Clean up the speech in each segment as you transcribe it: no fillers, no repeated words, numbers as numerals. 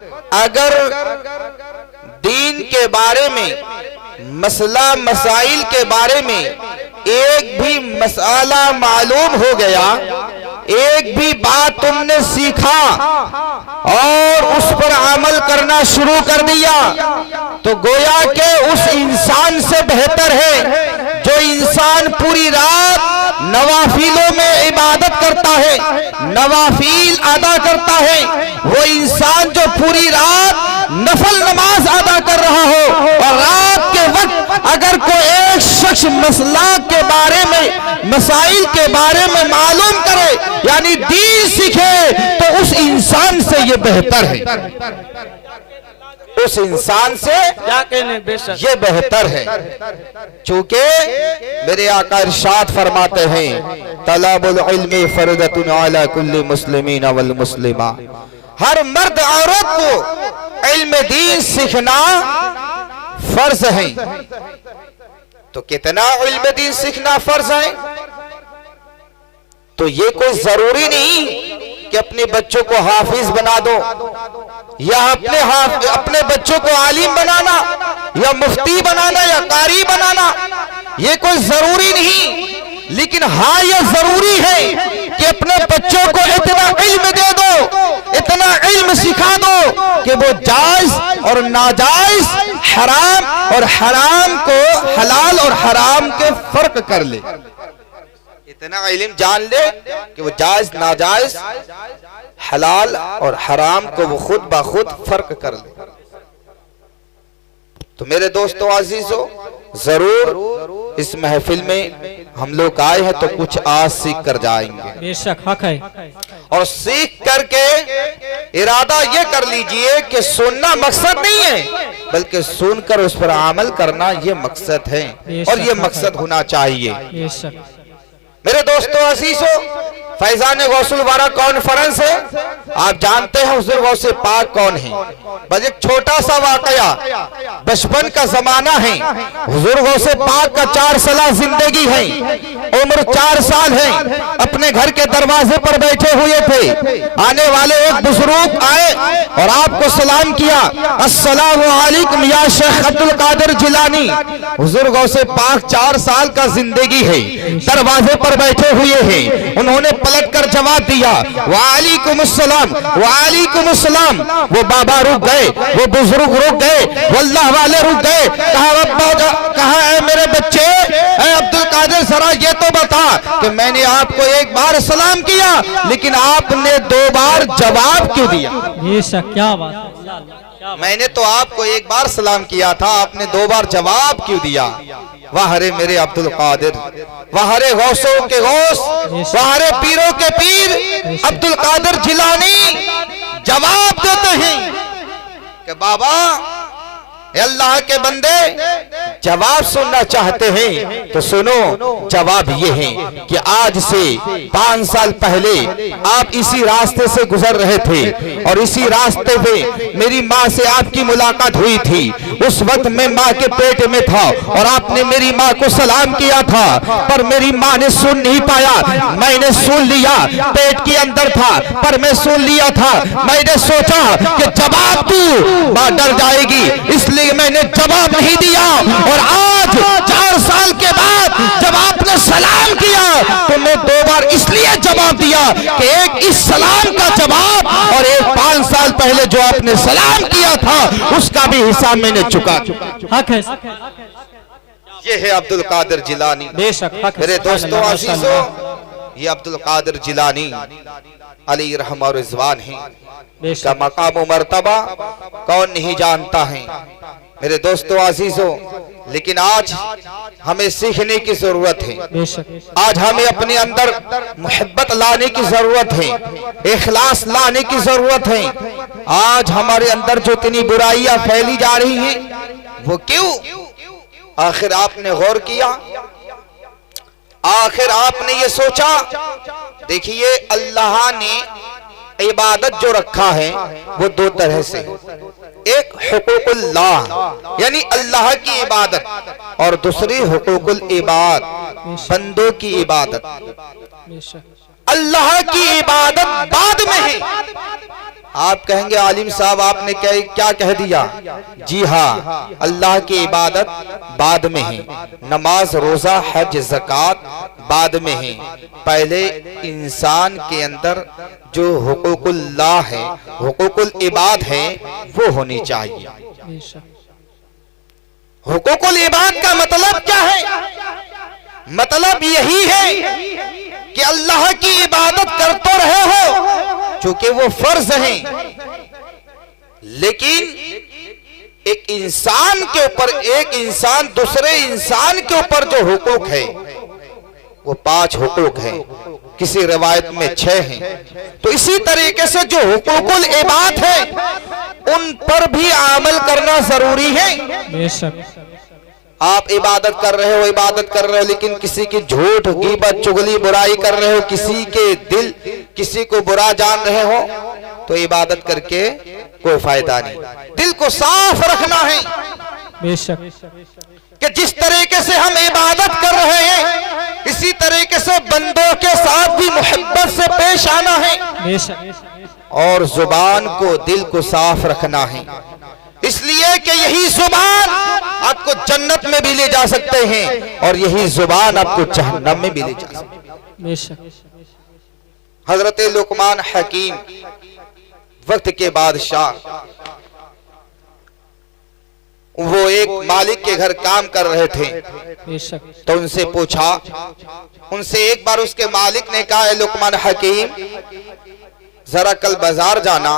अगर दीन के बारे में, मसला मसाइल के बारे में एक भी मसाला मालूम हो गया, एक भी बात तुमने सीखा और उस पर अमल करना शुरू कर दिया, तो गोया के उस इंसान से बेहतर है जो इंसान पूरी रात नवाफिलों में इबादत करता है, नवाफिल अदा करता है। वो इंसान जो पूरी रात नफल नमाज अदा कर रहा हो और रात के वक्त अगर कोई एक शख्स मसला के बारे में, मसाइल के बारे में मालूम करे, यानी दीन सीखे, तो उस इंसान से ये बेहतर है, उस इंसान से क्या कहने बेशक ये बेहतर है। चूंकि मेरे आका इरशाद फरमाते हैं, तलबुल इल्मी फर्दतुन अला कुल्ली मुस्लिमीन वल मुस्लिमा, हर मर्द औरत को इल्म दीन सीखना फर्ज है। तो कितना इल्म दीन सीखना फर्ज है? तो ये कोई जरूरी नहीं कि अपने बच्चों को हाफिज बना दो, या अपने बच्चों को आलिम बनाना, या मुफ्ती बनाना, या कारी बनाना, ये कोई जरूरी नहीं। लेकिन हाँ, ये जरूरी है कि अपने बच्चों को इतना इल्म दे दो, इतना इल्म सिखा दो कि वो जायज और नाजायज, हराम और हराम को, हलाल और हराम के फर्क कर ले। इतना इल्म जान ले कि वो जायज नाजायज, हलाल और हराम को वो खुद ब खुद फर्क कर ले। तो मेरे दोस्तों अजीजों, जरूर इस महफिल में हम लोग आए हैं तो कुछ आज सीख कर जाएंगे, बेशक हक है। और सीख करके इरादा ये कर लीजिए कि सुनना मकसद नहीं है, बल्कि सुनकर उस पर अमल करना ये मकसद है, और ये मकसद होना चाहिए। बेशक मेरे दोस्तों अजीजों, फैजान गौसुल वारा कॉन्फ्रेंस है, आप जानते हैं हुजूर गौसे पाक कौन है। बस एक छोटा सा वाकया, बचपन का जमाना है, हुजूर गौसे पाक का 4 साल जिंदगी है, उम्र 4 साल है, अपने घर के दरवाजे पर बैठे हुए थे, आने वाले एक बुजुर्ग आए और आपको सलाम किया, अस्सलामु अलैकुम या शेख अब्दुल कादिर जिलानी। हुजूर गौसे पाक 4 साल का जिंदगी है, दरवाजे पर बैठे हुए हैं, उन्होंने पलट कर जवाब दिया, वालेकुम अस्सलाम, वालेकुम अस्सलाम। वो बाबा रुक गए, वो बुजुर्ग रुक गए, वो अल्लाह वाले रुक गए। कहा है मेरे बच्चे, अब्दुल कादिर जरा ये तो बता कि मैंने आपको एक बार सलाम किया, लेकिन आपने 2 बार जवाब क्यों दिया? बेशक क्या बात है। मैंने तो आपको एक बार सलाम किया था, आपने 2 बार जवाब क्यों दिया? वाह रे मेरे अब्दुल कादिर, वाह रे गौसों के गौस, वाह रे पीरों के पीर अब्दुल कादिर जिलानी जवाब देते हैं कि बाबा, अल्लाह के बंदे जवाब सुनना चाहते हैं तो सुनो, जवाब ये है कि आज से 5 साल पहले आप इसी रास्ते से गुजर रहे थे और इसी रास्ते पे मेरी माँ से आपकी मुलाकात हुई थी। उस वक्त मैं माँ के पेट में था और आपने मेरी माँ को सलाम किया था, पर मेरी माँ ने सुन नहीं पाया, मैंने सुन लिया, पेट के अंदर था पर मैं सुन लिया था। मैंने सोचा कि जवाब दूं, माँ डर जाएगी, इसलिए मैंने जवाब नहीं दिया। और आज 4 साल के बाद जब आपने सलाम किया तो मैं 2 बार इसलिए जवाब दिया कि एक इस सलाम का जवाब और एक 5 साल पहले जो आपने सलाम किया था उसका भी हिसाब मैंने चुका। हक है। ये है अब्दुल कादिर जिलानी। बेशक हक। मेरे दोस्तों अजीजों, ये अब्दुल कादिर जिलानी अली रहमा और रिजवान है, का मकाम और मर्तबा कौन नहीं जानता है। मेरे दोस्तों अजीजों, लेकिन आज हमें सीखने की जरूरत है, आज हमें अपने अंदर मोहब्बत लाने की जरूरत है, इखलास लाने की जरूरत है। आज हमारे अंदर जो इतनी बुराइयां फैली जा रही हैं वो क्यों? आखिर आपने गौर किया? आखिर आपने ये सोचा? देखिए, अल्लाह ने इबादत जो रखा है वो 2 तरह से, एक हुकूकुल्लाह यानी अल्लाह की इबादत, और दूसरी हुकूकुल इबाद, बंदों की इबादत। अल्लाह की इबादत बाद में है, आप कहेंगे आलिम साहब आपने क्या कह दिया? जी हाँ, अल्लाह की इबादत बाद में है, नमाज रोजा हज ज़कात बाद में है। पहले इंसान के अंदर जो हुकूकुल्लाह है, हुकूकुल इबाद है, वो होनी चाहिए। बेशक हुकूकुल इबाद का मतलब क्या है? मतलब यही है कि अल्लाह की इबादत कर तो रहे हो चूंकि वो फर्ज है, लेकिन एक इंसान के ऊपर, एक इंसान दूसरे इंसान के ऊपर जो हुकूक है वो 5 हुकूक है, किसी रिवायत में 6 हैं। तो इसी तरीके से जो हुकूकुल इबाद है उन पर भी अमल करना जरूरी है। बेशक आप इबादत कर रहे हो, इबादत कर रहे हो, लेकिन किसी की झूठ गीबत चुगली बुराई कर रहे हो, किसी के दिल, किसी को बुरा जान रहे हो, तो इबादत करके कोई फायदा नहीं। दिल को साफ रखना है बेशक कि जिस तरीके से हम इबादत कर रहे हैं इसी तरीके से बंदों के साथ भी मोहब्बत से पेश आना है, बेशक और जुबान को, दिल को साफ रखना है। इसलिए कि यही जुबान आपको जन्नत में भी ले जा सकते हैं और यही जुबान आपको जहन्नम में भी ले जा सकते हैं। बेशक हजरत लुकमान हकीम वक्त के बादशाह, वो एक मालिक के घर काम कर रहे थे। बेशक तो उनसे पूछा, उनसे एक बार उसके मालिक ने कहा, लुकमान हकीम जरा कल बाजार जाना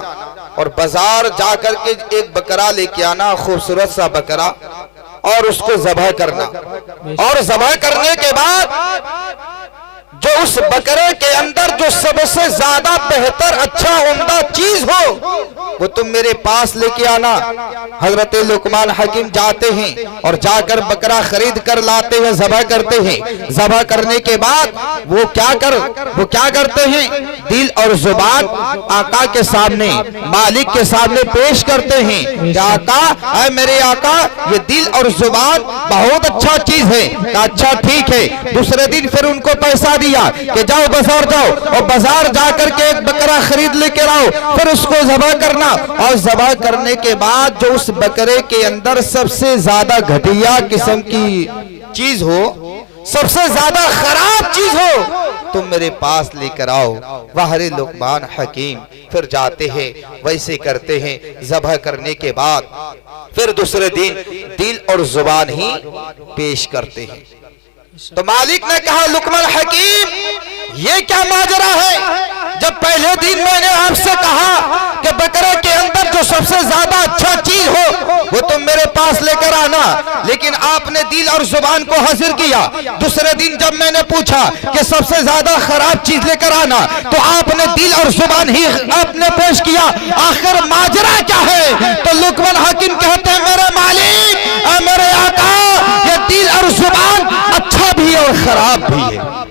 और बाजार जाकर के एक बकरा लेके आना, खूबसूरत सा बकरा, और उसको ज़बह करना, और ज़बह करने के बाद जो उस बकरे के अंदर जो सबसे ज्यादा बेहतर अच्छा उम्दा चीज हो वो तुम मेरे पास लेके आना। हजरत लुकमान हकीम जाते हैं और जाकर बकरा खरीद कर लाते हैं, ज़बह करते हैं। ज़बह करने के बाद वो क्या करते हैं? दिल और जुबान आका के सामने, मालिक के सामने पेश करते हैं कि आका, ऐ मेरे आका, ये दिल और जुबान बहुत अच्छा चीज है। अच्छा ठीक है। दूसरे दिन फिर उनको पैसा दिया कि जाओ बाजार जाओ और बाजार जाकर के एक बकरा खरीद लेके आओ, फिर उसको ज़बह करना, और ज़बह करने के बाद जो उस बकरे के अंदर सबसे ज्यादा घटिया किस्म की चीज हो, सबसे ज्यादा खराब चीज हो, तुम मेरे पास लेकर आओ। वाहरे लुकमान हकीम फिर जाते हैं, वैसे करते हैं। ज़बह करने के बाद फिर दूसरे दिन दिल और जुबान ही पेश करते हैं। तो मालिक ने कहा, लुकमान हकीम ये क्या माजरा है? जब पहले दिन मैंने आपसे कहा कि बकरे के अंदर जो सबसे ज्यादा अच्छा चीज हो वो तुम मेरे पास लेकर आना, लेकिन आपने दिल और जुबान को हाजिर किया। दूसरे दिन जब मैंने पूछा कि सबसे ज्यादा खराब चीज लेकर आना, तो आपने दिल और जुबान ही आपने पेश किया। आखिर माजरा क्या है? तो लुकमान हकीम कहते हैं, मेरे मालिक, मेरे आका, ये दिल और जुबान अच्छा भी है और खराब भी है।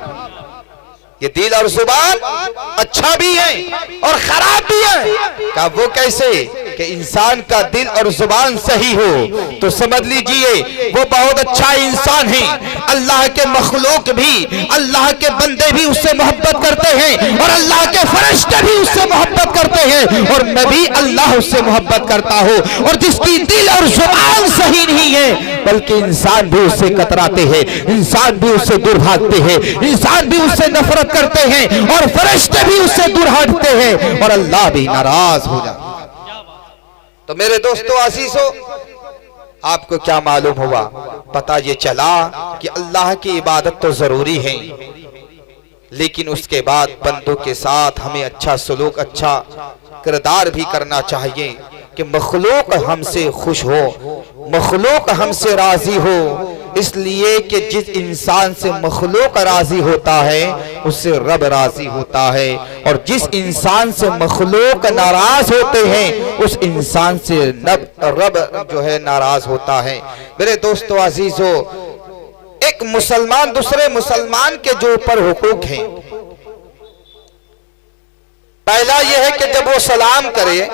ये दिल और जुबान अच्छा भी है और खराब भी है। क्या वो कैसे? कि इंसान का दिल और जुबान सही हो तो समझ लीजिए वो बहुत अच्छा इंसान है। अल्लाह के मखलूक भी, अल्लाह के बंदे भी उससे मोहब्बत करते हैं, और अल्लाह के फरिश्ते भी उससे मोहब्बत करते हैं, और मैं भी अल्लाह उससे मोहब्बत करता हूँ। और जिसकी दिल और जुबान सही नहीं है, बल्कि इंसान भी उससे कतराते हैं, इंसान भी उससे दूर भागते हैं, इंसान भी उससे नफरत करते हैं, और फरिश्ते भी उससे दूर हटते हैं, और अल्लाह भी नाराज हो जाता है। तो मेरे दोस्तों अजीजों, आपको क्या मालूम हुआ? पता ये चला कि अल्लाह की इबादत तो जरूरी है, लेकिन उसके बाद बंदों के साथ हमें अच्छा सलूक, अच्छा किरदार भी करना चाहिए कि मखलूक हमसे खुश हो, मखलूक हमसे राजी हो। इसलिए कि जिस इंसान से मखलूक राजी होता है उससे रब राजी होता है, और जिस इंसान से मखलूक नाराज होते हैं उस इंसान से रब जो है नाराज होता है। मेरे दोस्तों अजीजों, एक मुसलमान दूसरे मुसलमान के जो ऊपर हुकूक हैं, पहला यह है कि जब वो सलाम करे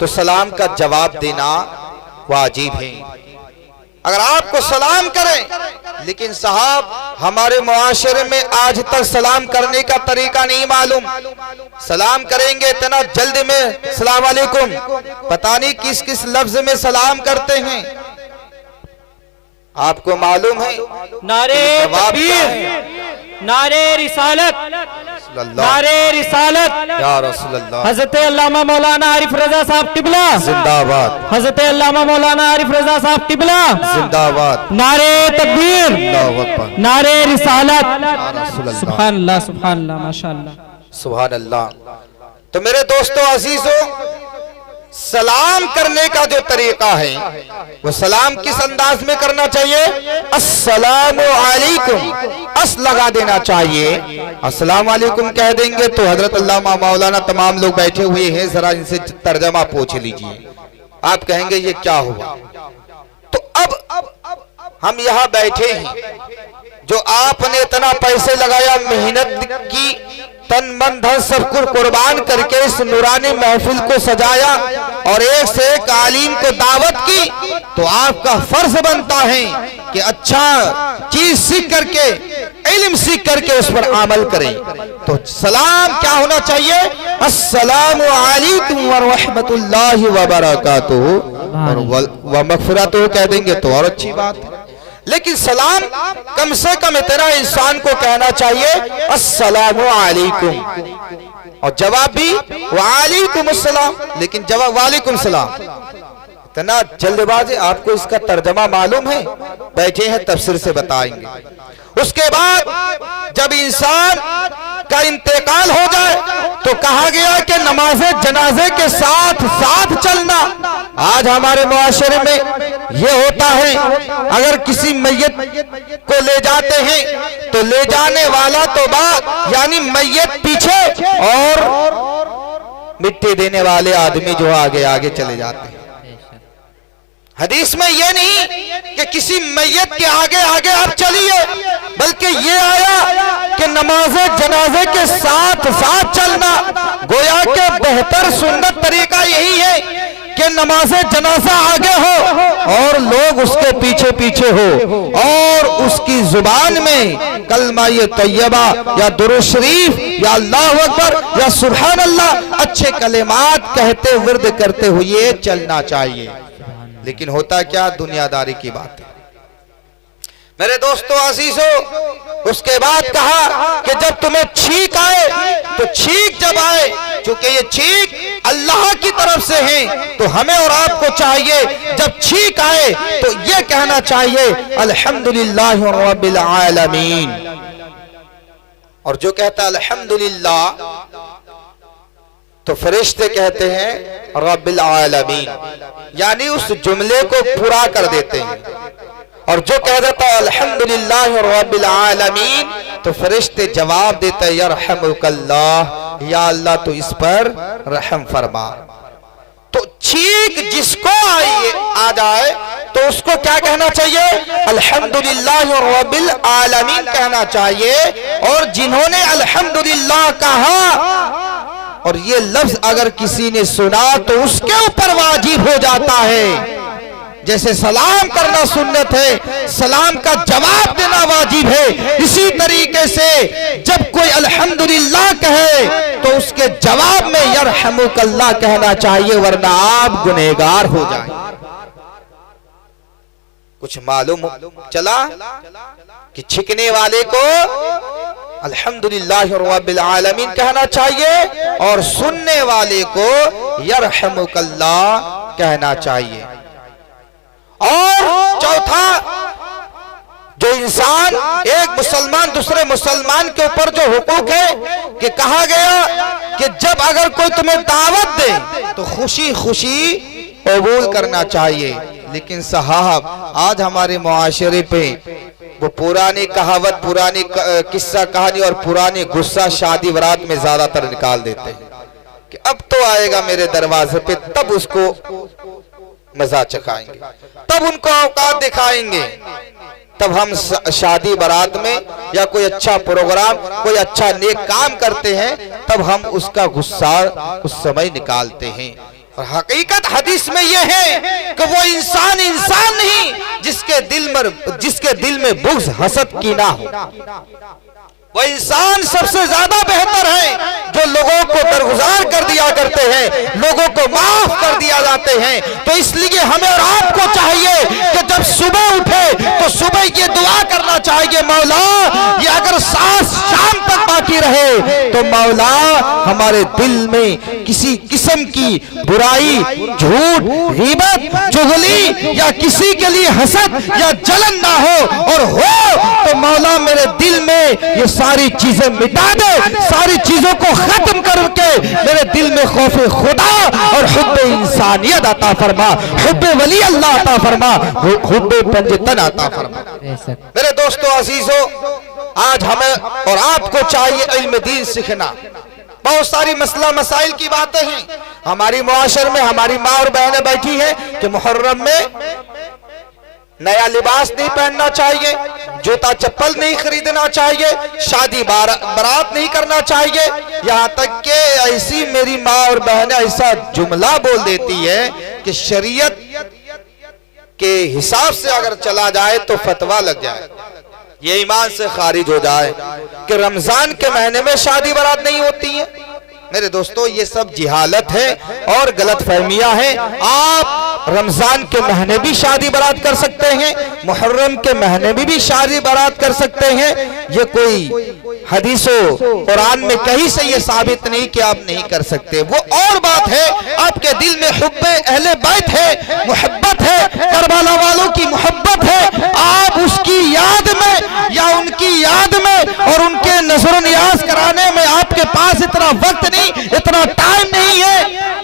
तो सलाम का जवाब देना वाजिब है। अगर आपको सलाम करें, लेकिन साहब हमारे मुआशरे में आज तक सलाम करने का तरीका नहीं मालूम। सलाम करेंगे इतना जल्द में सलाम वालेकुम, पता नहीं किस किस लफ्ज में सलाम करते हैं। आपको मालूम है? नारे तकबीर, नारे रिसालत, नारे रिसालत या रसूल अल्लाह। हजरत अल्लामा मौलाना आरिफ रजा साहब टिबला जिंदाबाद। हजरत अल्लामा मौलाना आरिफ रजा साहब टिबला जिंदाबाद। नारे तकबीर, अल्लाहु अकबर। नारे रिसालत। या रसूल अल्लाह। सुभान अल्लाह, सुभान अल्लाह, माशाअल्लाह। सुभान अल्लाह। तो मेरे दोस्तों अजीजों, सलाम करने का जो तरीका है वो सलाम किस अंदाज में करना चाहिए? अस्सलामु अलैकुम, अस लगा देना चाहिए। अस्सलाम वालेकुम कह देंगे तो हजरत अल्लामा मौलाना तमाम लोग बैठे हुए हैं, जरा इनसे तर्जमा पूछ लीजिए। आप कहेंगे ये क्या हुआ? तो अब हम यहाँ बैठे हैं, जो आपने इतना पैसे लगाया, मेहनत की, तन मन धन सब कुछ कुर्बान करके इस नूरानी महफिल को सजाया और एक से एक आलिम को दावत की, तो आपका फर्ज बनता है कि अच्छा चीज सीख करके, इल्म सीख करके उस पर अमल करें। तो सलाम क्या होना चाहिए? अस्सलामु अलैकुम व रहमतुल्लाहि व बरकातुहू व मगफिरतुहू कह देंगे तो और अच्छी बात है। लेकिन सलाम कम से कम इतना इंसान को कहना चाहिए अस्सलामु अलैकुम, और जवाब भी वालेकुम अस्सलाम, लेकिन जवाब वालेकुम सलाम। इतना जल्दबाजी, आपको इसका तर्जमा मालूम है? बैठे हैं तफसीर से बताएंगे। उसके बाद जब इंसान का इंतकाल हो जाए तो कहा गया कि नमाज़े जनाजे के साथ साथ चलना। आज हमारे मुआशरे में ये होता है, अगर किसी मैयत को ले जाते हैं तो ले जाने वाला तो बाद यानी मैयत पीछे और मिट्टी देने वाले आदमी जो आगे आगे चले जाते हैं। हदीस में ये नहीं कि किसी मैयत के आगे आगे आप चलिए, बल्कि ये आया कि नमाज़े जनाजे के साथ साथ चलना। गोया के बेहतर सुन्नत तरीका यही है कि नमाज़े जनाजा आगे हो और लोग उसके पीछे पीछे हो, और उसकी जुबान में कलमा ये तैयबा या दुरूद शरीफ या अल्लाहु अकबर या सुभान अल्लाह अच्छे कलिमात कहते विर्द करते हुए चलना चाहिए। लेकिन होता क्या? दुनियादारी की बात है। मेरे दोस्तों अजीजों, उसके बाद कहा कि जब तुम्हें छींक आए तो छींक जब आए, चूंकि ये छींक अल्लाह की तरफ से है, तो हमें और आपको चाहिए जब छींक आए तो ये कहना चाहिए अल्हम्दुलिल्लाह रब्बिल आलमीन। और जो कहता है अल्हम्दुलिल्लाह तो फरिश्ते कहते हैं रब्बिल आलमीन, यानी उस जुमले को पूरा कर देते हैं। और जो कह देता है अल्हम्दुलिल्लाह रब्बिल आलमीन तो फरिश्ते जवाब देते हैं यरहमुकल्लाह, या अल्लाह तो इस पर रहम फरमा। तो छींक जिसको आ जाए तो उसको क्या कहना चाहिए? अल्हम्दुलिल्लाह रब्बिल आलमीन कहना चाहिए। और जिन्होंने अल्हम्दुलिल्लाह कहा और ये लफ्ज अगर किसी ने सुना तो उसके ऊपर वाजिब हो जाता है। जैसे सलाम करना सुन्नत है, सलाम का जवाब देना वाजिब है, इसी तरीके से जब कोई अल्हम्दुलिल्लाह कहे तो उसके जवाब में यरहमुकल्लाह कहना चाहिए, वरना आप गुनहगार हो जाए। कुछ मालूम चला कि छिकने वाले को अल्हम्दुलिल्लाह रब्बिल आलमीन कहना चाहिए और सुनने वाले को यरहमुकल्लाह कहना चाहिए। और चौथा, जो इंसान एक मुसलमान दूसरे मुसलमान के ऊपर जो हुकूक है कि कहा गया कि जब अगर कोई तुम्हें दावत दे तो खुशी खुशी कबूल करना चाहिए। लेकिन साहब आज हमारे मुआशरे पे वो पुरानी कहावत, पुरानी किस्सा कहानी और पुरानी गुस्सा शादी बारात में ज्यादातर निकाल देते हैं कि अब तो आएगा मेरे दरवाजे पे, तब उसको मजा चखाएंगे, तब उनको औकात दिखाएंगे, तब हम शादी बारात में या कोई अच्छा प्रोग्राम, कोई अच्छा नेक काम करते हैं, तब हम उसका गुस्सा उस समय निकालते हैं। और हकीकत हदीस में यह है कि वो इंसान इंसान नहीं जिसके दिल में बुग़्ज़ हसद की ना हो। वो इंसान सबसे ज्यादा बेहतर है जो लोगों को दरगुजार कर दिया करते हैं, लोगों को माफ कर दिया जाते हैं। तो इसलिए हमें और आपको चाहिए कि जब सुबह उठे तो सुबह ये दुआ करना चाहिए, मौला ये अगर सांस शाम तक बाकी रहे तो मौला हमारे दिल में किसी किस्म की बुराई, झूठ, गीबत, चुगली या किसी के लिए हसद या जलन ना हो, और हो तो मौला मेरे दिल में ये सारी चीजें मिटा दे, सारी चीजों को खत्म करके मेरे दिल में खौफे खुदा और हुब्बे इंसानियत अता फरमा, हुब्बे वली अल्लाह अता फरमा, हुब्बे पंजतन अता फरमा। मेरे दोस्तों अजीजों, आज हमें और आपको चाहिए इल्म दीन सीखना। बहुत सारी मसला मसाइल की बातें हैं हमारी मुआशर में। हमारी माँ और बहनें बैठी हैं कि मुहर्रम में नया लिबास नहीं पहनना चाहिए, जूता चप्पल नहीं खरीदना चाहिए, शादी बारात नहीं करना चाहिए। यहाँ तक कि ऐसी मेरी माँ और बहनें ऐसा जुमला बोल देती है कि शरीयत के हिसाब से अगर चला जाए तो फतवा लग जाए, ये ईमान से खारिज हो जाए कि रमजान के महीने में शादी बारात नहीं होती है। मेरे दोस्तों ये सब जिहालत है और गलत फहमियां हैं। आप रमजान के महीने भी शादी बारात कर सकते हैं, मुहर्रम के महीने में भी शादी बारात कर सकते हैं। ये कोई हदीसो कुरान में कहीं से ये साबित नहीं कि आप नहीं कर सकते। वो और बात है आपके दिल में हुब्बे अहले बैत है, मोहब्बत है, करबला वालों की मोहब्बत है, आप उसकी याद में या उनकी याद में और उनके नजर नियाज कराने में आपके पास इतना वक्त नहीं, इतना टाइम नहीं है,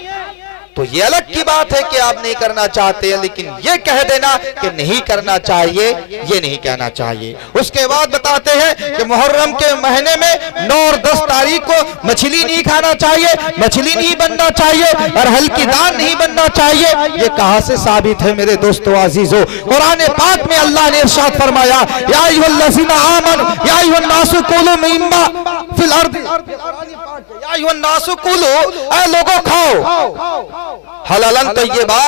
तो ये अलग की बात है कि आप नहीं करना चाहते हैं। लेकिन ये कह देना कि नहीं करना चाहिए, ये नहीं कहना चाहिए। उसके बाद बताते हैं कि मुहर्रम के महीने में 9 और 10 तारीख को मछली नहीं खाना चाहिए, मछली नहीं बनना चाहिए, अरहल की दाल नहीं बनना चाहिए। ये कहां से साबित है मेरे दोस्तों अजीजों? कुरान पाक में अल्लाह ने इरशाद फरमाया, या अय्युहल्लज़ीना आमनू या अय्युहन्नासु कुलू मिम्मा फिल अर्द, या अय्युहन्नासु कुलू, ऐ लोगों खाओ हलालन तय्यबा,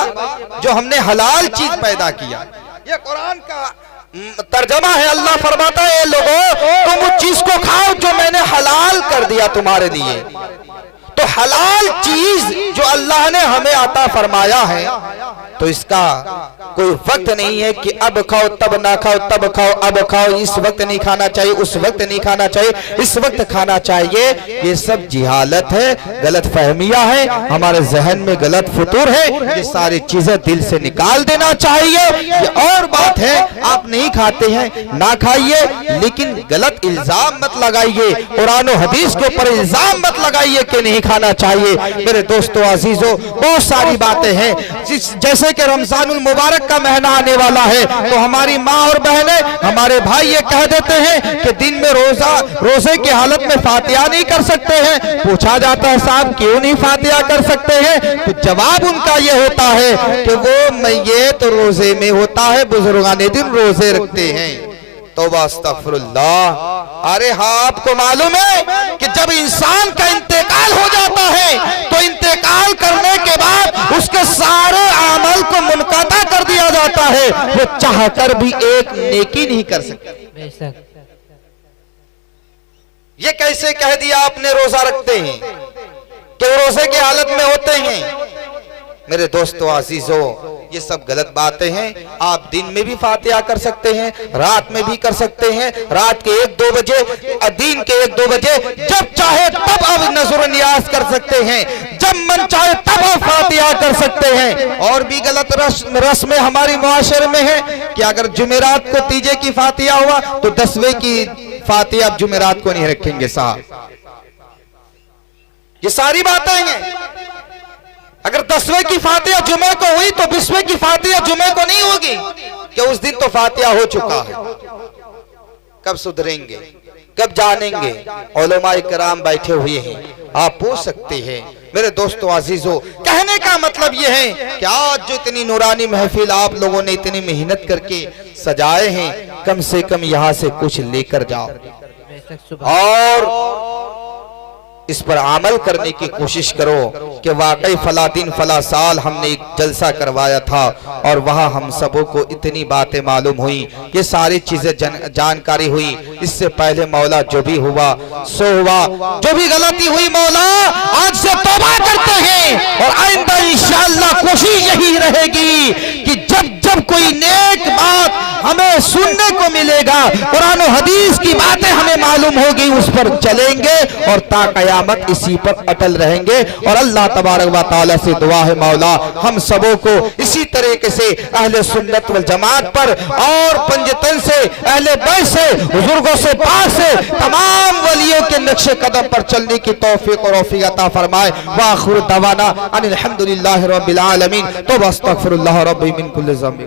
जो हमने हलाल चीज पैदा किया। ये कुरान का तर्जमा है। अल्लाह फरमाता है, लोगों तुम उस चीज को खाओ जो मैंने हलाल कर दिया तुम्हारे लिए। तो हलाल चीज जो अल्लाह ने हमें अता फरमाया है, तो इसका कोई वक्त नहीं है कि अब खाओ तब ना खाओ, तब खाओ अब खाओ, इस वक्त नहीं खाना चाहिए, उस वक्त नहीं खाना चाहिए, इस वक्त खाना चाहिए। ये सब जिहालत है, गलत फहमियां है, हमारे जहन में गलत फतूर है। ये सारी चीजें दिल से निकाल देना चाहिए। ये और बात है, आप नहीं खाते हैं ना खाइए, लेकिन गलत इल्जाम मत लगाइए, कुरान और हदीस के ऊपर इल्जाम मत लगाइए कि नहीं खाना चाहिए। मेरे दोस्तों अजीजों, बहुत सारी बातें हैं। जैसे कि रमजानुल मुबारक का महीना आने वाला है, तो हमारी माँ और बहनें, हमारे भाई ये कह देते हैं कि दिन में रोजे की हालत में फातिहा नहीं कर सकते हैं। पूछा जाता है, साहब क्यों नहीं फातिहा कर सकते हैं? तो जवाब उनका ये होता है कि वो मैयत तो रोजे में होता है, बुजुर्गाने दिन रोजे रखते हैं। तौबा अस्तगफिरुल्लाह। अरे हाँ, आपको मालूम है कि जब इंसान का इंतकाल हो जाता है तो इंतकाल करने के बाद उसके सारे अमल को मुनक़ता कर दिया जाता है। वो चाहकर भी एक नेकी नहीं कर सकता। ये कैसे कह दिया आपने रोजा रखते हैं तो रोजे की हालत में होते हैं? मेरे दोस्तों अजीजों, ये सब गलत बातें हैं। आप दिन में भी फातिहा कर सकते हैं, रात में भी कर सकते हैं, रात के 1-2 बजे, दिन के 1-2 बजे, जब चाहे तब आप नजर नियाज कर सकते हैं, जब मन चाहे तब आप फातिहा कर सकते हैं। और भी गलत रस्म हमारी मुआशरे में है कि अगर जुमेरात को तीजे की फातिहा हुआ तो 10वें की फातिहा अब जुमेरात को नहीं रखेंगे साहब। ये सारी बातें हैं। अगर 10वें की फातिहा जुमे को हुई तो 20वें की फातिहा जुमे को नहीं होगी, कि उस दिन तो फातिहा हो चुका है। कब सुधरेंगे, कब जानेंगे? उलमाए किराम बैठे हुए हैं, आप पूछ सकते हैं। मेरे दोस्तों अजीजों, कहने का मतलब यह है कि आज जो इतनी नूरानी महफिल आप लोगों ने इतनी मेहनत करके सजाए हैं, कम से कम यहाँ से कुछ लेकर जाओ। और इस पर अमल करने की कोशिश करो कि वाकई फला दिन फला साल हमने एक जलसा करवाया था और वहाँ हम सबों को इतनी बातें मालूम हुई, ये सारी चीजें जानकारी हुई। इससे पहले मौला जो भी हुआ सो हुआ, जो भी गलती हुई मौला आज से तौबा करते हैं और आइंदा इंशाअल्लाह कोशिश यही रहेगी कि जब जब कोई नेक बात हमें सुनने को मिलेगा, कुरान और हदीस की बातें हमें मालूम होगी, उस पर चलेंगे और ता कयामत इसी पर अटल रहेंगे। और अल्लाह तबारक व तआला से दुआ है मौला हम सबों को इसी तरीके से अहले सुन्नत वल जमात पर और पंजतन से अहले बैत से बुजुर्गों से पास से तमाम वलियों के नक्शे कदम पर चलने की तौफीक और औफीक अता फरमाए। व आखिर दवाना अनिल हम्दुलिल्लाहि रब्बिल आलमीन। तो अस्तगफिरुल्लाह रब्बी मिन कुल्लि ज़ंब।